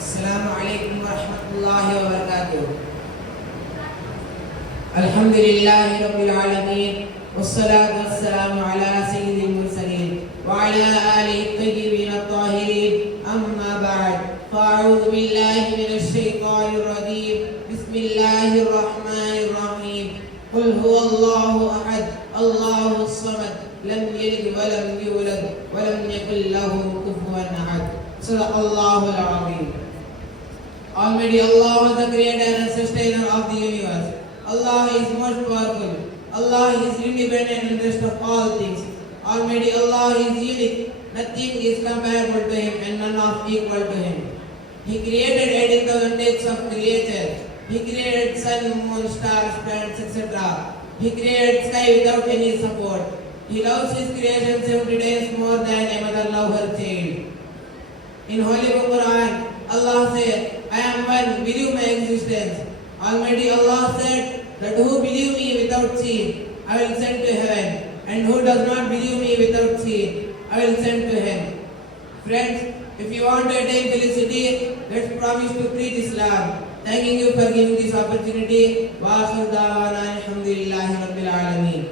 السلام عليكم ورحمة الله وبركاته. الحمد لله رب العالمين والصلاة والسلام على سيد المرسلين وعلى آله الطيبين الطاهرين. أما بعد فأعوذ بالله من الشيطان الرجيم. بسم الله الرحمن الرحيم. قل هو الله أحد الله الصمد لم يلد ولم يولد ولم يكن له كفوا أحد. صدق الله العظيم. Almighty Allah is the creator and sustainer of the universe. Allah is most powerful. Allah is independent and rest of all things. Almighty Allah is unique. Nothing is comparable to Him and none of equal to Him. He created 80,000 days of creation. He created sun, moon, stars, planets, etc. He created sky without any support. He loves His creation 70 days more than a mother loves her child. In Holy Book Quran, Allah said, I am one, believe my existence. Almighty Allah said that who believe me without seeing, I will send to heaven. And who does not believe me without seeing, I will send to hell. Friends, if you want to attain felicity, let's promise to preach Islam. Thanking you for giving this opportunity. Wa akhir da'wana alhamdulillahi rabbil alameen.